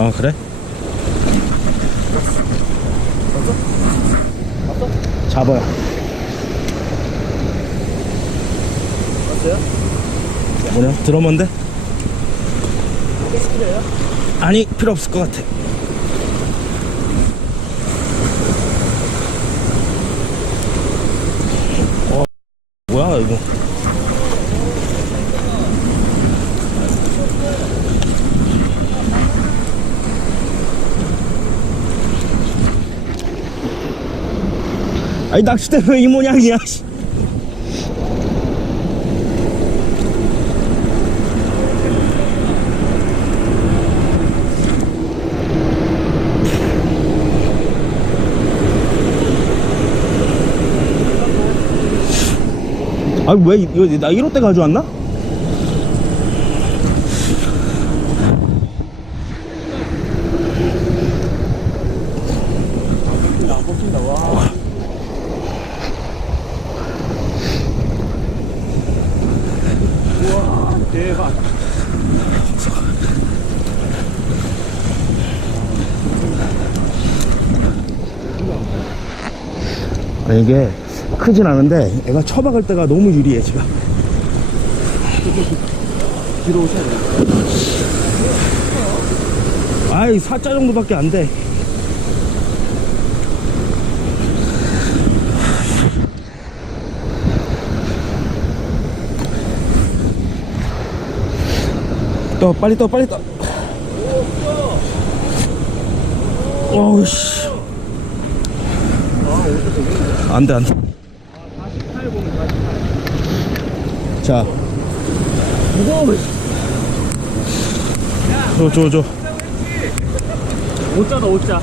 아, 그래? 잡아요. 왔어요? 뭐냐? 드러머인데? 스프레요? 아니, 필요 없을 것 같아. 뭐야 이거? 아니, 낚싯대 왜 이 모양이야? 씨. 아니, 왜 이거 나 1호 때 가져왔나? 안 뽑힌다. 와. 우와, 대박. 아니, 이게 크진 않은데 애가 처박을 때가 너무 유리해 지금. 뒤로 오셔야 돼요. 아이, 4자 정도밖에 안 돼. 떠, 빨리 떠, 빨리 떠. 어우씨. 안 돼, 안 돼. 48 보면 48. 자, 무거워. 줘. 5자다, 5자.